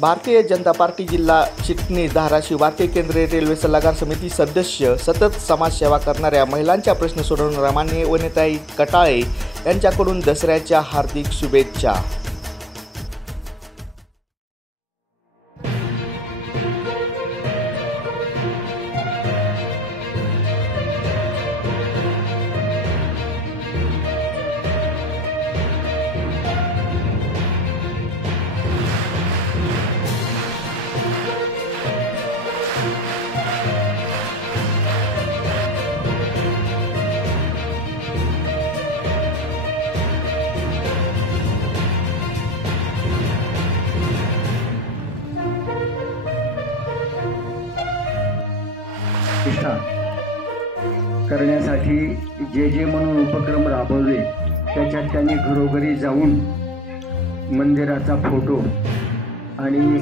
Bharatiya Janata party जिल्हा चिटणीस धाराशिव भारतीय केंद्रीय रेल्वे सल्लागार समिती सदस्य सतत समाजसेवा करणाऱ्या महिलांच्या प्रश्न सोडवणाऱ्या माननीय वनिताई कटाळे यांच्याकडून दसऱ्याच्या हार्दिक शुभेच्छा। करण्यासाठी जे म्हणून उपक्रम राबवले त्याच्यात त्यांनी घरोघरी जाऊन मंदिराचा फोटो आणि